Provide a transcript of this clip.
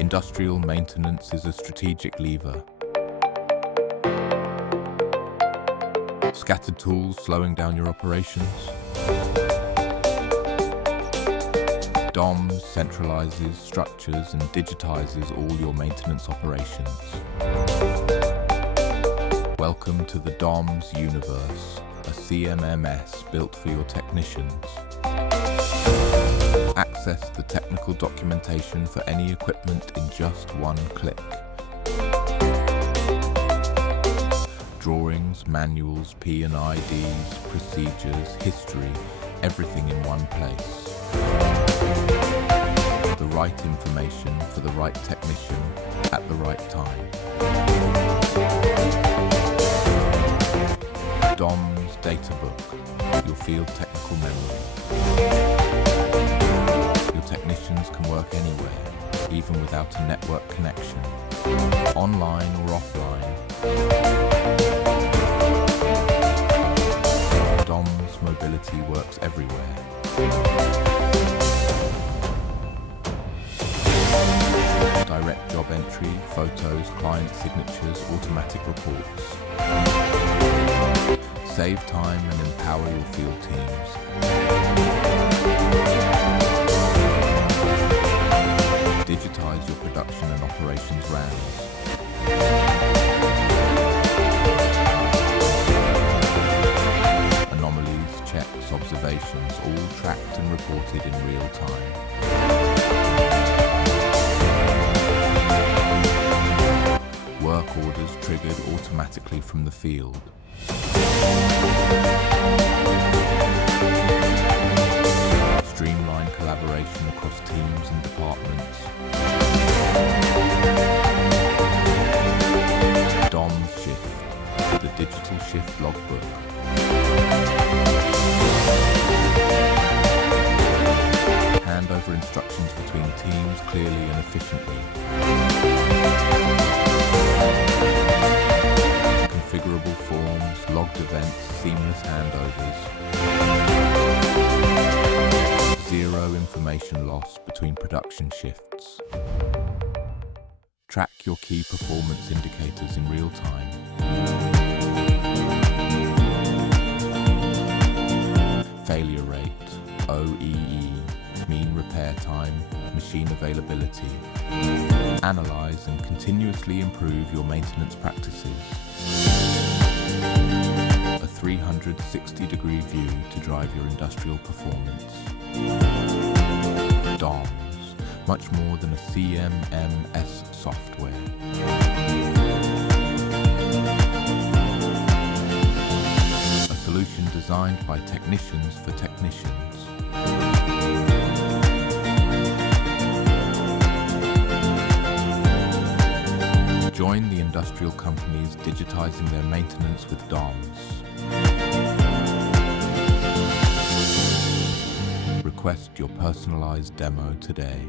Industrial maintenance is a strategic lever. Scattered tools slowing down your operations. DOMMS centralizes, structures and digitizes all your maintenance operations. Welcome to the DOMMS universe, a CMMS built for your technicians. Access the technical documentation for any equipment in just one click. Drawings, manuals, P&IDs, procedures, history, everything in one place. The right information for the right technician at the right time. DOMMS Databook, your field technical memory. Your technicians can work anywhere, even without a network connection, online or offline. DOMMS mobility works everywhere. Direct job entry, photos, client signatures, automatic reports. Save time and empower your field teams. Digitize your production and operations rounds. Anomalies, checks, observations, all tracked and reported in real time. Work orders triggered automatically from the field. Streamline collaboration across teams and departments. DOMMS Shift, the digital shift logbook. Hand over instructions between teams clearly and efficiently. Configurable forms, logged events, seamless handovers. Zero information loss between production shifts. Track your key performance indicators in real time. Failure rate, OEE, mean repair time, machine availability. Analyze and continuously improve your maintenance practices. A 360-degree view to drive your industrial performance. DOMMS, much more than a CMMS software. A solution designed by technicians for technicians. Join the industrial companies digitizing their maintenance with DOMMS. Request your personalized demo today.